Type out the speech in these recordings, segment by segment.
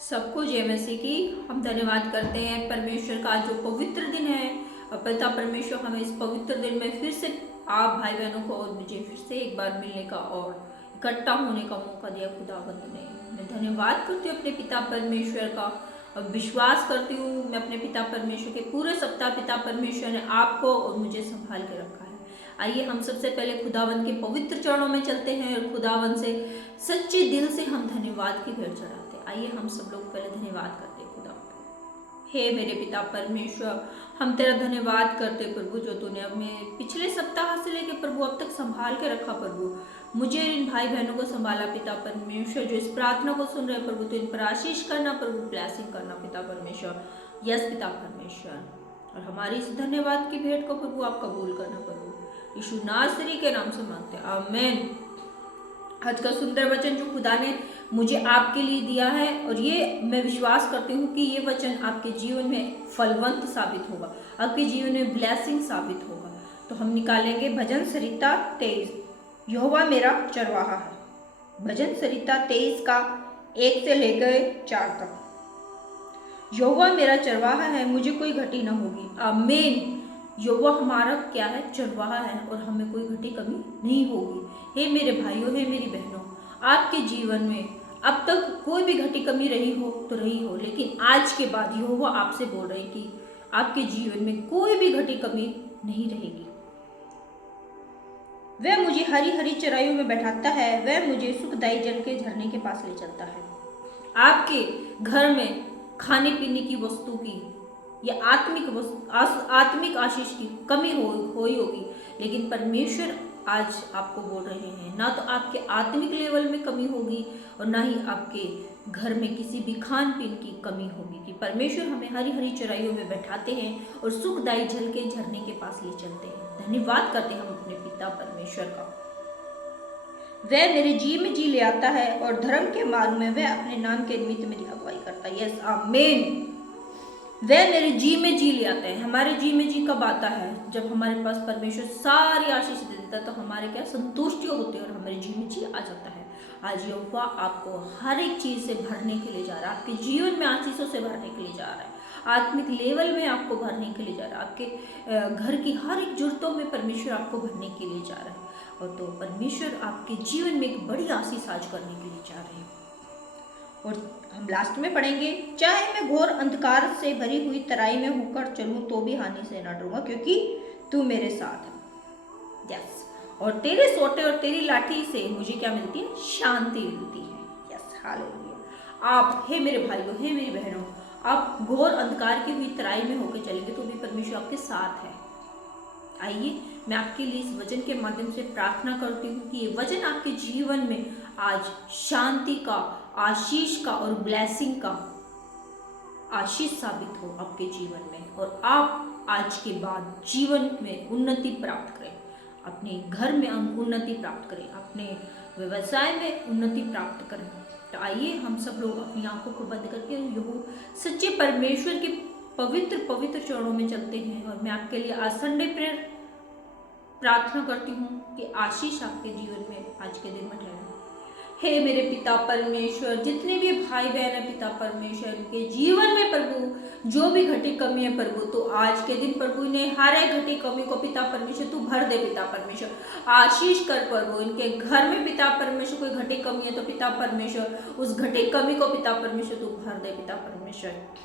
सबको जय मसीह की। हम धन्यवाद करते हैं परमेश्वर का जो पवित्र दिन है, और पिता परमेश्वर हमें इस पवित्र दिन में फिर से आप भाई बहनों को और मुझे फिर से एक बार मिलने का और इकट्ठा होने का मौका दिया खुदावंद ने। मैं धन्यवाद करती हूँ अपने पिता परमेश्वर का और विश्वास करती हूँ मैं अपने पिता परमेश्वर के पूरे सप्ताह पिता परमेश्वर ने आपको और मुझे संभाल के रखा है। आइए हम सबसे पहले खुदावंद के पवित्र चरणों में चलते हैं और खुदावंद से सच्चे दिल से हम धन्यवाद की भेंट चढ़ाते हैं। आइए हम सब लोग पहले धन्यवाद करते हैं खुदा। हे मेरे पिता परमेश्वर, हम तेरा धन्यवाद करते प्रभु, जो तूने हमें पिछले सप्ताह से लेकर प्रभु अब तक संभाल के रखा प्रभु। मुझे इन भाई बहनों को संभाला पिता परमेश्वर, जो इस प्रार्थना को सुन रहे प्रभु, तो इन पर आशीष करना प्रभु, ब्लेसिंग करना पिता परमेश्वर। यस पिता परमेश्वर, और हमारी इस धन्यवाद की भेंट को प्रभु आप कबूल करना प्रभु, यीशु नासरी के नाम से मांगते हैं, आमीन। आज का सुंदर वचन जो खुदा ने मुझे आपके लिए दिया है, और ये मैं विश्वास करती हूँ कि ये वचन आपके जीवन में फलवंत साबित होगा, आपके जीवन में ब्लेसिंग साबित होगा। तो हम निकालेंगे भजन संहिता 23, यहोवा मेरा चरवाहा है। भजन संहिता 23 का 1 से लेकर 4 तक। यहोवा मेरा चरवाहा है, मुझे कोई घटी न होगी, आमीन। यहोवा हमारा क्या है? चरवाहा है, और हमें कोई घटी कमी नहीं होगी। हे मेरे भाइयों, हे मेरी बहनों, आपके जीवन में अब तक कोई भी घटी कमी रही हो तो रही हो, लेकिन आज के बाद यहोवा आपसे बोल रहे कि आपके जीवन में कोई भी घटी कमी नहीं रहेगी। वह मुझे हरी हरी चराइयों में बैठाता है, वह मुझे सुखदायी जल के झरने के पास ले चलता है। आपके घर में खाने पीने की वस्तु की या आत्मिक आशीष की कमी हो ही होगी, लेकिन परमेश्वर आज आपको बोल रहे हैं, ना तो आपके आत्मिक लेवल में कमी होगी और ना ही आपके घर में किसी भी खान पीन की कमी होगी, कि परमेश्वर हमें हरी हरी चराइयों में बैठाते हैं और सुखदायी जल के झरने के पास ले चलते हैं। धन्यवाद करते हैं हम अपने पिता परमेश्वर का। वह मेरे जी में जी ले आता है, और धर्म के मार्ग में वह अपने नाम के निमित्त मेरी अगुवाई करता है। यस आमीन। वह मेरे जी में जी ले आता है। हमारे जी में जी कब आता है? जब हमारे पास परमेश्वर सारी आशीष दे देता है, तो हमारे क्या संतुष्टि होती है और हमारे जी में जी आ जाता है। आज यहोवा आपको हर एक चीज से भरने के लिए जा रहा है, आपके जीवन में आशीषों से भरने के लिए जा रहा है, आत्मिक लेवल में आपको भरने के लिए जा रहा है, आपके घर की हर एक जरूरतों में परमेश्वर आपको भरने के लिए जा रहा है। और तो परमेश्वर आपके जीवन में एक बड़ी आशीष आज करने के लिए जा रहे हैं। और हम लास्ट में पढ़ेंगे, चाहे मैं घोर अंधकार से भरी हुई तराई में होकर चलूं तो भी हानि से न डरूंगा, क्योंकि तू मेरे साथ है। यस, और तेरे सोटे और तेरी लाठी से मुझे क्या मिलती है? शांति मिलती है। Yes hallelujah. आप, हे मेरे भाइयों, हे मेरी बहनों, आप घोर अंधकार की हुई तराई में होकर चलेंगे तो भी परमेश्वर आपके साथ है। आइए मैं आपके लिए इस वचन के माध्यम से प्रार्थना करती हूँ कि ये वचन आपके जीवन में आज शांति का, आशीष का और ब्लेसिंग का आशीष साबित हो आपके जीवन में, और आप आज के बाद जीवन में उन्नति प्राप्त करें, अपने घर में उन्नति प्राप्त करें, अपने व्यवसाय में उन्नति प्राप्त करें। तो आइए हम सब लोग अपनी आंखों को बंद करके यह सच्चे परमेश्वर के पवित्र पवित्र चरणों में चलते हैं। और मैं आपके लिए आज संडे प्रेयर प्रार्थना करती हूँ कि आशीष आपके जीवन में आज के दिन में ठहरे। हे मेरे पिता परमेश्वर, जितने भी भाई बहन है पिता परमेश्वर, के जीवन में प्रभु जो भी घटी कमी है प्रभु, तो आज के दिन प्रभु ने हर एक घटी कमी को पिता परमेश्वर तू भर दे पिता परमेश्वर, आशीष कर प्रभु। इनके घर में पिता परमेश्वर कोई घटी कमी है तो पिता परमेश्वर उस घटी कमी को पिता परमेश्वर तू भर दे पिता परमेश्वर।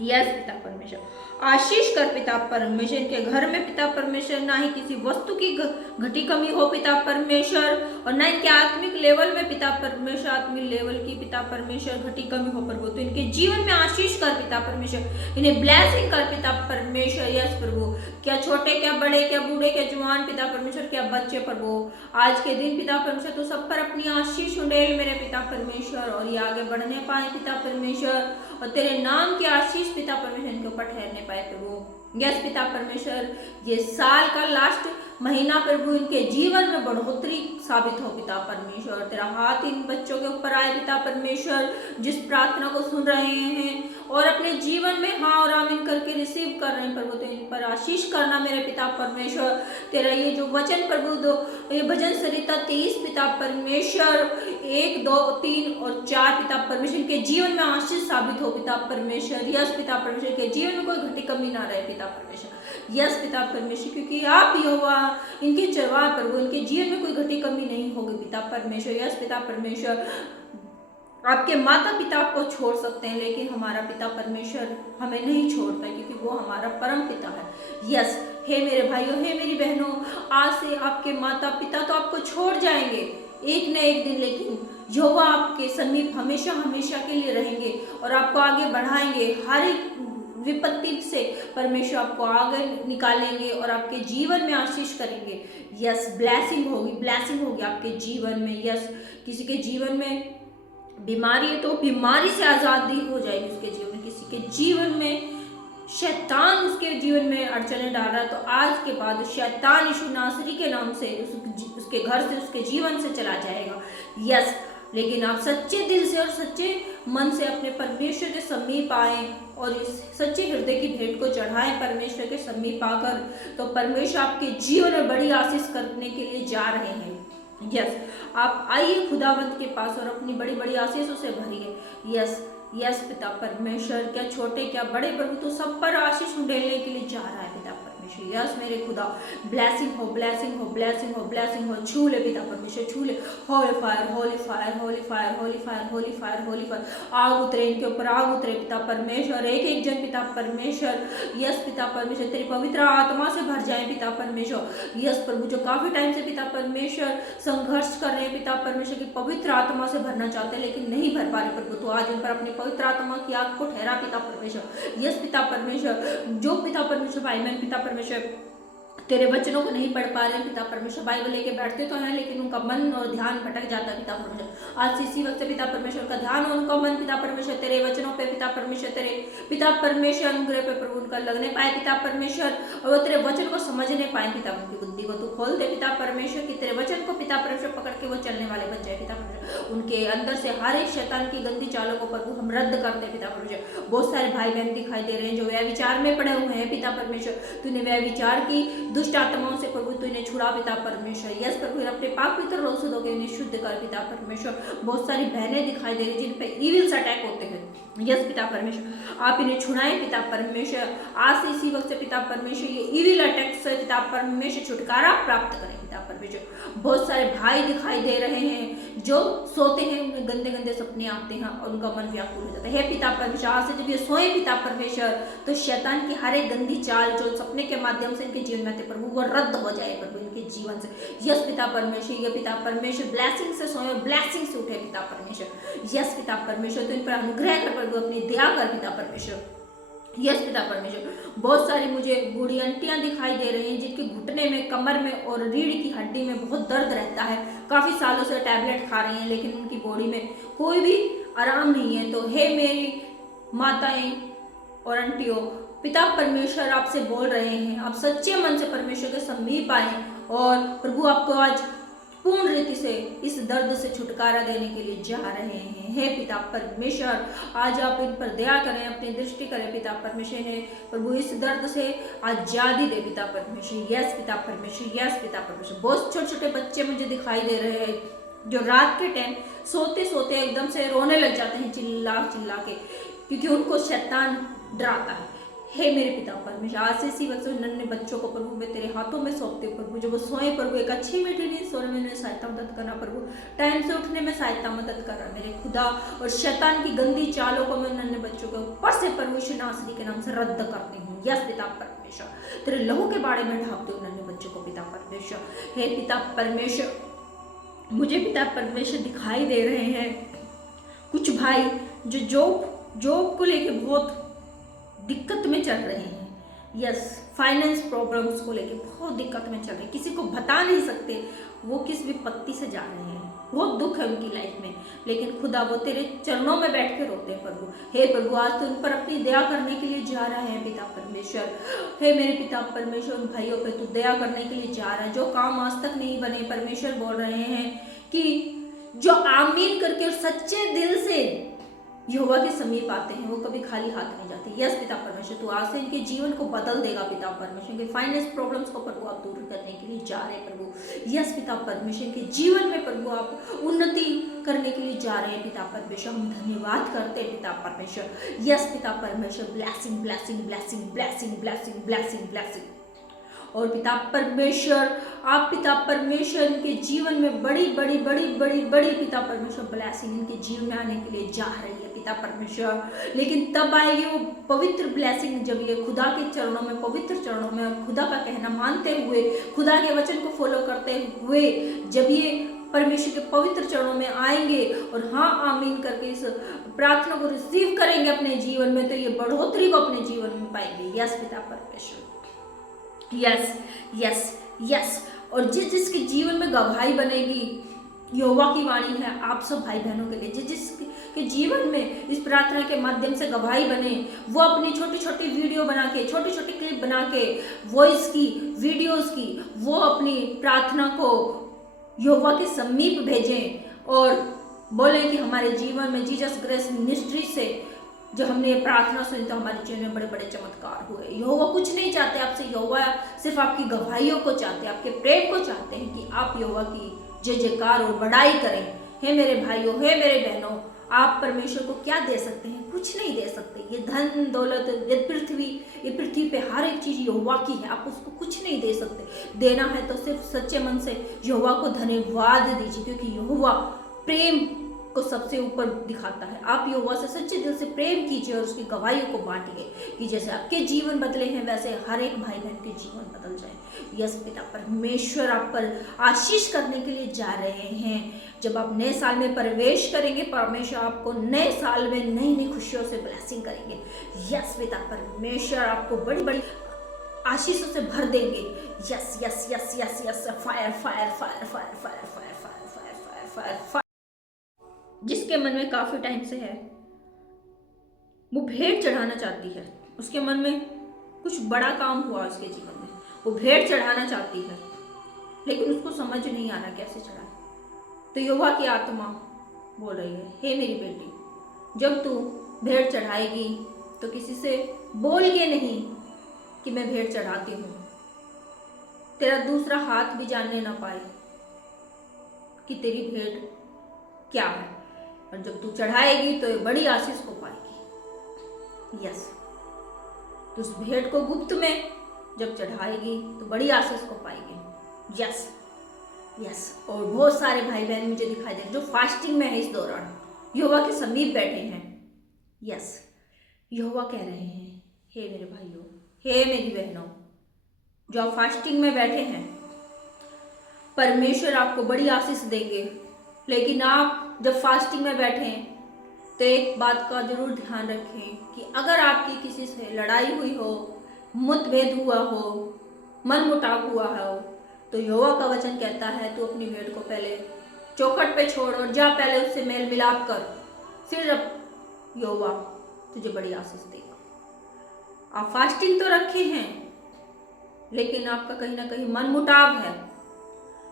यस पिता परमेश्वर, आशीष कर पिता परमेश्वर। के घर में पिता परमेश्वर ना ही किसी वस्तु की घटी कमी हो पिता परमेश्वर, और ना इनके आत्मिक लेवल में पिता परमेश्वर आत्मिक लेवल की पिता परमेश्वर घटी कमी हो प्रभु, तो इनके जीवन में आशीष कर पिता परमेश्वर, इन्हें ब्लेसिंग कर पिता परमेश्वर। यस प्रभु, क्या छोटे क्या बड़े क्या बूढ़े क्या जवान पिता परमेश्वर, क्या बच्चे प्रभु, आज के दिन पिता परमेश्वर तो सब पर अपनी आशीष उंडेल मेरे पिता परमेश्वर, और ये आगे बढ़ने पाए पिता परमेश्वर, और तेरे नाम की आशीष पिता परमेश्वर इनके ऊपर ठहरने पाए प्रभु। यस पिता परमेश्वर, ये साल का लास्ट महीना प्रभु इनके जीवन में बढ़ोतरी साबित हो पिता परमेश्वर, तेरा हाथ इन बच्चों के ऊपर आए पिता परमेश्वर, जिस प्रार्थना को सुन रहे हैं और अपने जीवन में हाँ और आमीन करके रिसीव कर रहे हैं प्रभु, तो इन पर आशीष करना मेरे पिता परमेश्वर। तेरा ये जो वचन प्रभु दो ये भजन संहिता 23 पिता परमेश्वर 1, 2, 3 और 4 पिता परमेश्वर के जीवन में आशीष साबित हो पिता परमेश्वर। यस पिता परमेश्वर के जीवन में कोई घटी कमी ना रहे पिता परमेश्वर। यस पिता परमेश्वर, क्योंकि आप यहोवा इनके चरवाहा प्रभु, इनके जीवन में कोई घटी कमी नहीं होगी पिता परमेश्वर। यस पिता परमेश्वर, आपके माता पिता आपको छोड़ सकते हैं लेकिन हमारा पिता परमेश्वर हमें नहीं छोड़ता, क्योंकि वो हमारा परम पिता है। यस, हे मेरे भाइयों, हे मेरी बहनों, आज से आपके माता पिता तो आपको छोड़ जाएंगे एक न एक दिन, लेकिन यहोवा आपके समीप हमेशा हमेशा के लिए रहेंगे और आपको आगे बढ़ाएंगे। हर एक विपत्ति से परमेश्वर आपको आगे निकालेंगे और आपके जीवन में आशीष करेंगे। यस, ब्लेसिंग होगी आपके जीवन में। यस, किसी के जीवन में बीमारी है तो बीमारी से आज़ादी हो जाएगी उसके जीवन में। किसी के जीवन में शैतान उसके जीवन में अड़चने डाल रहा है तो आज के बाद शैतान यीशु नासरी के नाम से उसके घर से, उसके जीवन से चला जाएगा। यस, लेकिन आप सच्चे दिल से और सच्चे मन से अपने परमेश्वर के समीप आए और इस सच्चे हृदय की भेंट को चढ़ाएं परमेश्वर के समीप आकर, तो परमेश्वर आपके जीवन में बड़ी आशीष करने के लिए जा रहे हैं। यस, आप आइए खुदावंत के पास और अपनी बड़ी बड़ी आशीषों से भरिए। यस यस पिता परमेश्वर, क्या छोटे क्या बड़े प्रभु तो सब पर आशीष उंडेलने के लिए जा रहा है पिता परमेश्वर। यस मेरे खुदा, ब्लेसिंग हो, ब्लेसिंग हो, ब्लेसिंग हो, ब्लेसिंग हो। छू ले पिता परमेश्वर, छू ले। Holi fire, Holi fire, Holi fire, Holi fire, Holi fire, Holi fire. आग उतरे इनके ऊपर, आग उतरे पिता परमेश्वर। एक एक जन पिता परमेश्वर, यस पिता परमेश्वर तेरी पवित्र आत्मा से भर जाए पिता परमेश्वर। यस प्रभु, जो काफी टाइम से पिता परमेश्वर संघर्ष कर रहे हैं पिता परमेश्वर की पवित्र आत्मा से भरना चाहते हैं लेकिन नहीं भर पा रहे प्रभु, तो आज इन पर अपनी पवित्र आत्मा की आग को ठहरा पिता परमेश्वर। यस पिता परमेश्वर, जो पिता परमेश्वर भाई बहन पिता परमेश्वर तेरे वचनों को नहीं पढ़ पा रहे पिता परमेश्वर, बाइबल लेके बैठते तो हैं लेकिन उनका मन और ध्यान भटक जाता है पिता परमेश्वर। आज इसी वक्त से पिता परमेश्वर का ध्यान और उनका मन पिता परमेश्वर तेरे वचनों पे पिता परमेश्वर, तेरे पिता परमेश्वर अनुग्रह पे प्रभु उनका लगने पाए पिता परमेश्वर, और वो तेरे वचन को समझने पाए पिता। उनकी बुद्धि को तू खोल दे पिता परमेश्वर, की तेरे वचन को पिता परमेश्वर पकड़ के वो चलने वाले बन जाए पिता परमेश्वर। उनके अंदर से हर एक शैतान की गंदी चालों को प्रभु हम रद्द करते पिता परमेश्वर। बहुत सारे भाई बहन दिखाई दे रहे हैं जो व्यय विचार में पड़े हुए हैं पिता परमेश्वर, तूने व्यय विचार की दुष्ट आत्माओं से प्रभु तू इन्हें छुड़ा पिता परमेश्वर। यस प्रभु, अपने पाक पवित्र रोग से धोके इन्हें शुद्ध कर पिता परमेश्वर। बहुत सारी बहनें दिखाई दे रही जिन पे इविल्स अटैक होते हैं, यस पिता परमेश्वर आप इन्हें छुड़ाएं पिता परमेश्वर। आज से इसी वक्त से पिता परमेश्वर ये इविल अटैक से पिता परमेश्वर छुटकारा प्राप्त करें पिता परमेश्वर। बहुत सारे भाई दिखाई दे रहे हैं जो सोते हैं उन्हें गंदे गंदे सपने आते हैं और उनका मन व्याकुल हो जाता है। हे पिता परमेश्वर, आज से जब ये सोए पिता परमेश्वर तो शैतान की हर एक गंदी चाल जो सपने के माध्यम से इनके जीवन में आते प्रभु वो रद्द हो जाए प्रभु इनके जीवन से। यस पिता परमेश्वर, ये पिता परमेश्वर ब्लेसिंग से सोए, ब्लेसिंग से उठे पिता परमेश्वर। यस पिता परमेश्वर, तो इन पर अनुग्रह कर प्रभु, अपनी दया कर पिता परमेश्वर। यस पिता परमेश्वर, बहुत सारी मुझे बूढ़ी आंटियां दिखाई दे रही हैं जिनके घुटने में, कमर में और रीढ़ की हड्डी में बहुत दर्द रहता है। काफी सालों से टैबलेट खा रही हैं लेकिन उनकी बॉडी में कोई भी आराम नहीं है। तो हे मेरी माताएं और आंटियों, पिता परमेश्वर आपसे बोल रहे हैं, आप सच्चे मन से परमेश्वर के समीप आए और प्रभु आपको आज पूर्ण रीति से इस दर्द से छुटकारा देने के लिए जा रहे हैं। हे पिता परमेश्वर, आज आप इन पर दया करें, अपनी दृष्टि करें पिता परमेश्वर ने प्रभु इस दर्द से आजादी दे पिता परमेश्वर। यस पिता परमेश्वर, यस पिता परमेश्वर। बहुत छोटे छोटे बच्चे मुझे दिखाई दे रहे हैं जो रात के टाइम सोते सोते एकदम से रोने लग जाते हैं चिल्ला चिल्ला के, क्योंकि उनको शैतान डराता है। हे मेरे पिता परमेश्वर, आज से इसी वक्त नन्हे बच्चों को प्रभु मैं तेरे हाथों में सौंपती हूँ प्रभु, जो वो सोए प्रभु एक अच्छी मीठी नींद सोने में सहायता मदद करना प्रभु, टाइम से उठने में सहायता मदद करना मेरे खुदा, और शैतान की गंदी चालों को मैं नन्हे बच्चों के ऊपर से प्रभु यीशु नासरी के नाम से रद्द करती हूँ। यस पिता परमेश्वर, तेरे लहू के बारे में ढांपती हूँ नन्हे बच्चों को पिता परमेश्वर। हे पिता परमेश्वर, मुझे पिता परमेश्वर दिखाई दे रहे हैं कुछ भाई जो जॉब को लेके बहुत दिक्कत में चल रहे हैं। यस, फाइनेंस प्रॉब्लम्स को लेके बहुत दिक्कत में चल रहे हैं, किसी को बता नहीं सकते वो किस विपत्ति से जा रहे हैं, बहुत दुख है उनकी लाइफ में, लेकिन खुदा वो तेरे चरणों में बैठ के रोते हैं प्रभु। हे प्रभु, आज तो उन पर अपनी दया करने के लिए जा रहा है पिता परमेश्वर। हे मेरे पिता परमेश्वर, उन भाइयों पे तू दया करने के लिए जा रहा है जो काम आज तक नहीं बने। परमेश्वर बोल रहे हैं कि जो आमीन करके और सच्चे दिल से यहोवा के समीप आते हैं वो कभी खाली हाथ नहीं जाते। यस पिता परमेश्वर, तू आज से इनके जीवन को बदल देगा पिता परमेश्वर। के फाइनेंस प्रॉब्लम्स को प्रभु आप दूर करने के लिए जा रहे हैं प्रभु। यस पिता परमेश्वर, के जीवन में प्रभु आप उन्नति करने के लिए जा रहे हैं पिता परमेश्वर। हम धन्यवाद करते हैं पिता परमेश्वर। यस पिता परमेश्वर, blessing blessing blessing blessing blessing blessing blessing. और पिता परमेश्वर, आप पिता परमेश्वर इनके जीवन में बड़ी बड़ी बड़ी बड़ी बड़ी पिता परमेश्वर ब्लेसिंग इनके जीवन में आने के लिए जा रही है पिता परमेश्वर। लेकिन तब आएगी वो पवित्र ब्लेसिंग जब ये खुदा के चरणों में, पवित्र चरणों में, और खुदा का कहना मानते हुए, खुदा के वचन को फॉलो करते हुए जब ये परमेश्वर के पवित्र चरणों में आएंगे और हाँ आमीन करके इस प्रार्थना को रिसीव करेंगे अपने जीवन में, तो ये बढ़ोतरी को अपने जीवन में पाएंगे। यस पिता परमेश्वर, यस यस यस। और जिसके जीवन में गवाही बनेगी, यहोवा की वाणी है आप सब भाई बहनों के लिए, जिसके जीवन में इस प्रार्थना के माध्यम से गवाही बने, वो अपनी छोटी छोटी वीडियो बना के, छोटी छोटी क्लिप बना के, वॉइस की, वीडियोस की, वो अपनी प्रार्थना को यहोवा के समीप भेजें और बोले कि हमारे जीवन में जीसस ग्रेस मिनिस्ट्री से जो हमने ये प्रार्थना सुनी तो हमारे जीवन में बड़े बड़े चमत्कार हुए। यहोवा कुछ नहीं चाहते आपसे, यहोवा सिर्फ आपकी गवाहियों को चाहते हैं, आपके प्रेम को चाहते हैं कि आप यहोवा की जय जयकार और बड़ाई करें। हे मेरे भाइयों, हे मेरे बहनों, आप परमेश्वर को क्या दे सकते हैं? कुछ नहीं दे सकते। ये धन दौलत, ये पृथ्वी पे हर एक चीज यहोवा की है, आप उसको कुछ नहीं दे सकते। देना है तो सिर्फ सच्चे मन से यहोवा को धन्यवाद दीजिए, क्योंकि यहोवा प्रेम को सबसे ऊपर दिखाता है। आप यहोवा से सच्चे दिल से प्रेम कीजिए और उसकी गवाहियों को बांटिए कि जैसे आपके जीवन बदले हैं वैसे हर एक भाई बहन के जीवन बदल जाए। यस पिता परमेश्वर आप पर आशीष करने के लिए जा रहे हैं। जब आप नए साल में प्रवेश करेंगे, परमेश्वर आपको नए साल में नई नई खुशियों से ब्लेसिंग करेंगे। यस पिता परमेश्वर आपको बड़ी बड़ी आशीषों से भर देंगे। Yes yes yes yes yes. Fire fire fire fire fire fire fire fire fire fire. जिसके मन में काफी टाइम से है वो भेंट चढ़ाना चाहती है, उसके मन में कुछ बड़ा काम हुआ उसके जीवन में, वो भेंट चढ़ाना चाहती है लेकिन उसको समझ नहीं आ रहा कैसे चढ़ाए। तो यहोवा की आत्मा बोल रही है, हे मेरी बेटी, जब तू भेंट चढ़ाएगी तो किसी से बोल के नहीं कि मैं भेंट चढ़ाती हूँ। तेरा दूसरा हाथ भी जानने ना पाए कि तेरी भेंट क्या है। और जब तू चढ़ाएगी तो ये बड़ी आशीष को पाएगी। यस, तो उस भेंट को गुप्त में जब चढ़ाएगी तो बड़ी आशीष को पाएगी। Yes yes. और बहुत सारे भाई बहन मुझे दिखाई दे जो फास्टिंग में है इस दौरान, यहोवा के समीप बैठे हैं। यस, यहोवा कह रहे हैं, हे मेरे भाइयों, हे मेरी बहनों, जो आप फास्टिंग में बैठे हैं, परमेश्वर आपको बड़ी आशीष देंगे। लेकिन आप जब फास्टिंग में बैठें तो एक बात का जरूर ध्यान रखें कि अगर आपकी किसी से लड़ाई हुई हो, मतभेद हुआ हो, मनमुटाव हुआ हो, तो यहोवा का वचन कहता है तू अपनी भेंट को पहले चौखट पे छोड़ और जा पहले उससे मेल मिलाप कर, फिर अब यहोवा तुझे बड़ी आशीष देगा। आप फास्टिंग तो रखे हैं लेकिन आपका कहीं ना कहीं मनमुटाव है,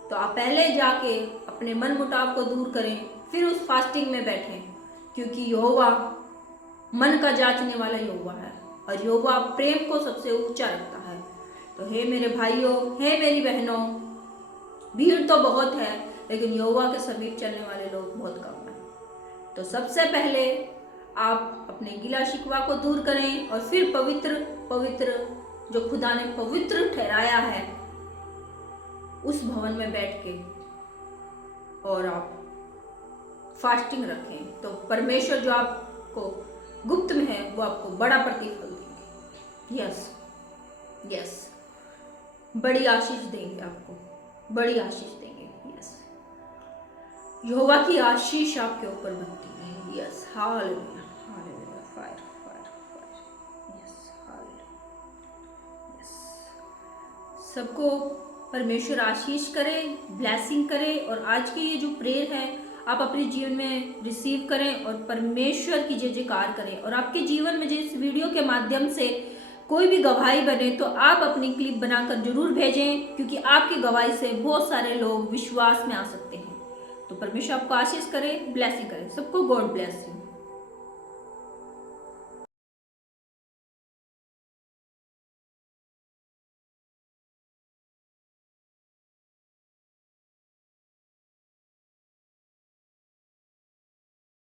तो आप पहले जाके अपने मनमुटाव को दूर करें, फिर उस फास्टिंग में बैठें, क्योंकि यहोवा मन का जांचने वाला यहोवा है और यहोवा प्रेम को सबसे ऊंचा रखता है। तो हे मेरे भाइयों, हे मेरी बहनों, भीड़ तो बहुत है लेकिन यहोवा के समीप चलने वाले लोग बहुत कम हैं। तो सबसे पहले आप अपने गिला शिकवा को दूर करें और फिर पवित्र जो खुदा ने पवित्र ठहराया है उस भवन में बैठ के और आप फास्टिंग रखें, तो परमेश्वर जो आपको गुप्त में है वो आपको बड़ा प्रतिफल देंगे। यस यस, बड़ी आशीष देंगे, आपको बड़ी आशीष देंगे। यस, यहोवा की आशीष आपके ऊपर बनती है। Yes, hallelujah hallelujah. Fire fire fire. Yes, hallelujah. Yes, सबको परमेश्वर आशीष करे, ब्लेसिंग करे। और आज की ये जो प्रेयर है आप अपने जीवन में रिसीव करें और परमेश्वर की जय जयकार करें। और आपके जीवन में जिस वीडियो के माध्यम से कोई भी गवाही बने तो आप अपनी क्लिप बनाकर जरूर भेजें, क्योंकि आपकी गवाही से बहुत सारे लोग विश्वास में आ सकते हैं। तो परमेश्वर आपको आशीष करे, ब्लेसिंग करे। सबको गॉड ब्लेस यू।